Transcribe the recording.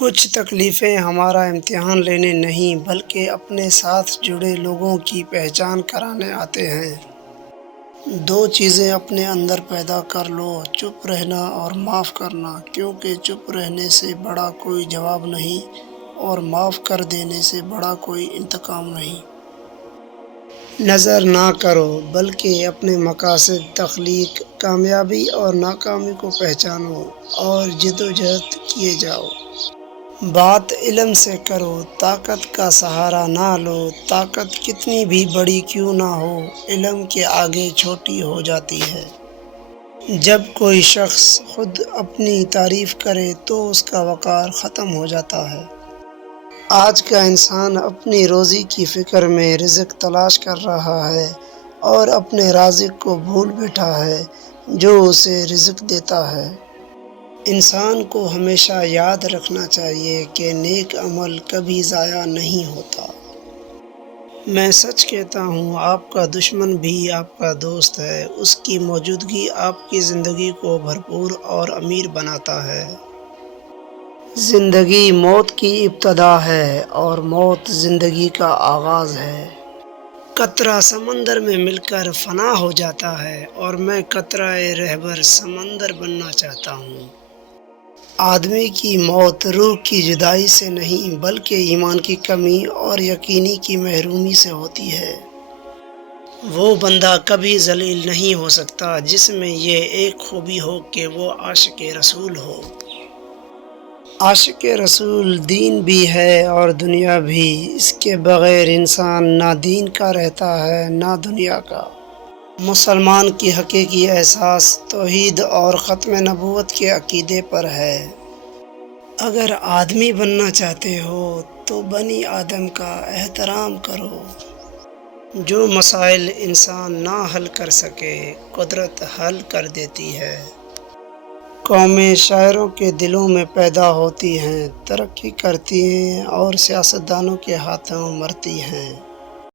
کچھ تکلیفیں ہمارا امتحان لینے نہیں بلکہ اپنے ساتھ جڑے لوگوں کی پہچان کرانے آتے ہیں۔ دو چیزیں اپنے اندر پیدا کر لو، چپ رہنا اور معاف کرنا، کیونکہ چپ رہنے سے بڑا کوئی جواب نہیں اور معاف کر دینے سے بڑا کوئی انتقام نہیں۔ نظر نہ کرو بلکہ اپنے مقاصد، تخلیق، کامیابی اور ناکامی کو پہچانو اور جدوجہد کیے جاؤ۔ بات علم سے کرو، طاقت کا سہارا نہ لو، طاقت کتنی بھی بڑی کیوں نہ ہو، علم کے آگے چھوٹی ہو جاتی ہے۔ جب کوئی شخص خود اپنی تعریف کرے تو اس کا وقار ختم ہو جاتا ہے۔ آج کا انسان اپنی روزی کی فکر میں رزق تلاش کر رہا ہے اور اپنے رازق کو بھول بیٹھا ہے جو اسے رزق دیتا ہے۔ انسان کو ہمیشہ یاد رکھنا چاہیے کہ نیک عمل کبھی ضائع نہیں ہوتا۔ میں سچ کہتا ہوں، آپ کا دشمن بھی آپ کا دوست ہے۔ اس کی موجودگی آپ کی زندگی کو بھرپور اور امیر بناتا ہے۔ زندگی موت کی ابتدا ہے اور موت زندگی کا آغاز ہے۔ قطرہ سمندر میں مل کر فنا ہو جاتا ہے اور میں قطرہ رہبر سمندر بننا چاہتا ہوں۔ آدمی کی موت روح کی جدائی سے نہیں بلکہ ایمان کی کمی اور یقین کی محرومی سے ہوتی ہے۔ وہ بندہ کبھی ذلیل نہیں ہو سکتا جس میں یہ ایک خوبی ہو کہ وہ عاشق رسول ہو۔ عاشق رسول دین بھی ہے اور دنیا بھی، اس کے بغیر انسان نہ دین کا رہتا ہے نہ دنیا کا۔ مسلمان کی حقیقی احساس توحید اور ختم نبوت کے عقیدے پر ہے۔ اگر آدمی بننا چاہتے ہو تو بنی آدم کا احترام کرو۔ جو مسائل انسان نہ حل کر سکے، قدرت حل کر دیتی ہے۔ قومیں شاعروں کے دلوں میں پیدا ہوتی ہیں، ترقی کرتی ہیں اور سیاستدانوں کے ہاتھوں مرتی ہیں۔